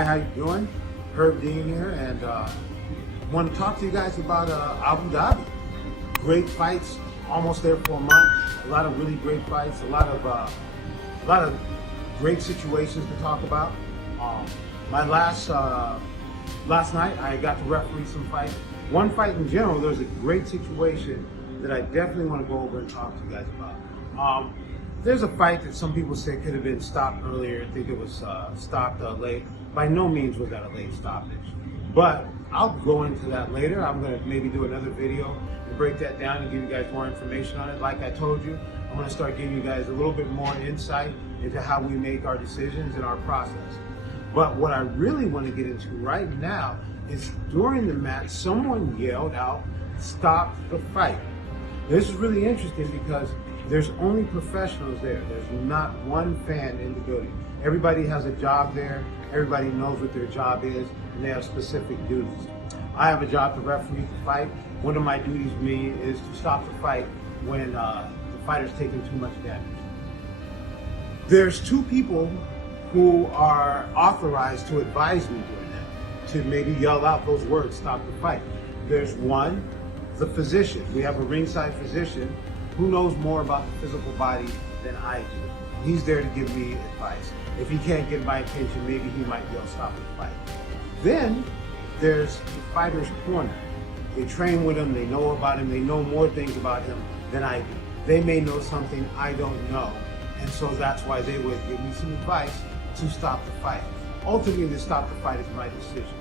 Hi, how you doing? Herb Dean here, and want to talk to you guys about Abu Dhabi. Great fights, almost there for a month. A lot of really great fights, a lot of great situations to talk about. My last night, I got to referee some fights. One fight in general, there was a great situation that I definitely want to go over and talk to you guys about. There's a fight that some people say could have been stopped earlier. I think it was stopped late. By no means was that a late stoppage. But I'll go into that later. I'm going to maybe do another video and break that down and give you guys more information on it. Like I told you, I'm going to start giving you guys a little bit more insight into how we make our decisions and our process. But what I really want to get into right now is during the match, someone yelled out, "Stop the fight." This is really interesting because there's only professionals there. There's not one fan in the building. Everybody has a job there. Everybody knows what their job is, and they have specific duties. I have a job to referee the fight. One of my duties, me, is to stop the fight when the fighter's taking too much damage. There's two people who are authorized to advise me doing that, to maybe yell out those words, "Stop the fight." There's one, the physician. We have a ringside physician who knows more about the physical body than I do. He's there to give me advice. If he can't get my attention, maybe he might yell, "Stop the fight." Then there's the fighter's corner. They train with him, they know about him, they know more things about him than I do. They may know something I don't know, and so that's why they would give me some advice to stop the fight. Ultimately, to stop the fight is my decision.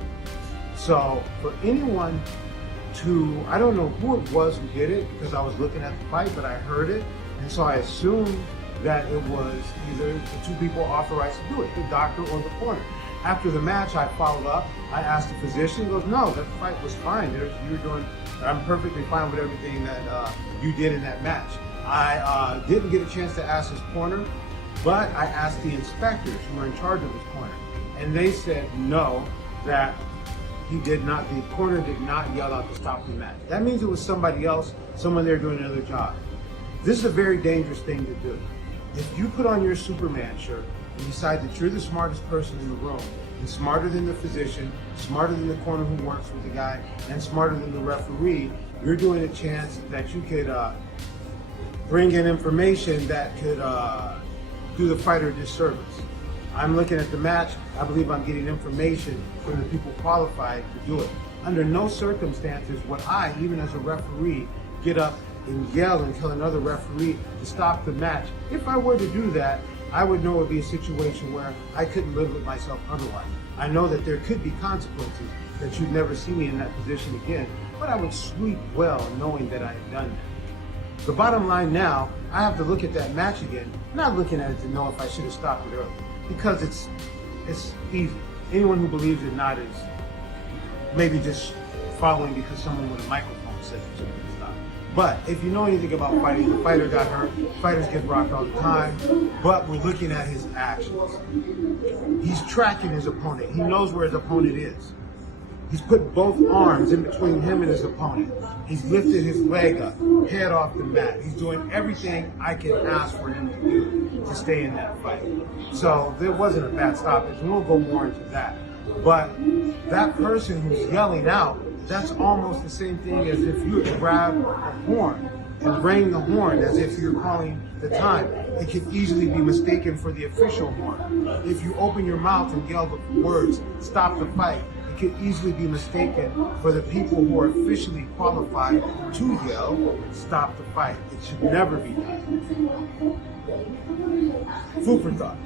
So for anyone to, I don't know who it was who did it because I was looking at the fight, but I heard it, and so I assumed that it was either the two people authorized to do it, the doctor or the corner. After the match, I followed up. I asked the physician. He goes, "No, that fight was fine. You were doing. I'm perfectly fine with everything that you did in that match." I didn't get a chance to ask his corner, but I asked the inspectors who were in charge of his corner, and they said no, that he did not. The corner did not yell out to stop the match. That means it was somebody else, someone there doing another job. This is a very dangerous thing to do. If you put on your Superman shirt and decide that you're the smartest person in the room, and smarter than the physician, smarter than the corner who works with the guy, and smarter than the referee, you're doing a chance that you could bring in information that could do the fighter a disservice. I'm looking at the match. I believe I'm getting information from the people qualified to do it. Under no circumstances would I, even as a referee, get up and yell and tell another referee to stop the match. If I were to do that, I would know it would be a situation where I couldn't live with myself otherwise. I know that there could be consequences, that you'd never see me in that position again, but I would sleep well knowing that I had done that. The bottom line now, I have to look at that match again, not looking at it to know if I should have stopped it early, because it's easy. Anyone who believes it not is maybe just following because someone with a microphone says it should have been stopped. But if you know anything about fighting, the fighter got hurt, fighters get rocked all the time, but we're looking at his actions. He's tracking his opponent. He knows where his opponent is. He's put both arms in between him and his opponent. He's lifted his leg up, head off the mat. He's doing everything I can ask for him to do to stay in that fight. So there wasn't a bad stoppage, and we'll go more into that. But that person who's yelling out, that's almost the same thing as if you would grab a horn and ring the horn as if you're calling the time. It could easily be mistaken for the official horn. If you open your mouth and yell the words, "Stop the fight," it could easily be mistaken for the people who are officially qualified to yell, "Stop the fight." It should never be done. Food for thought.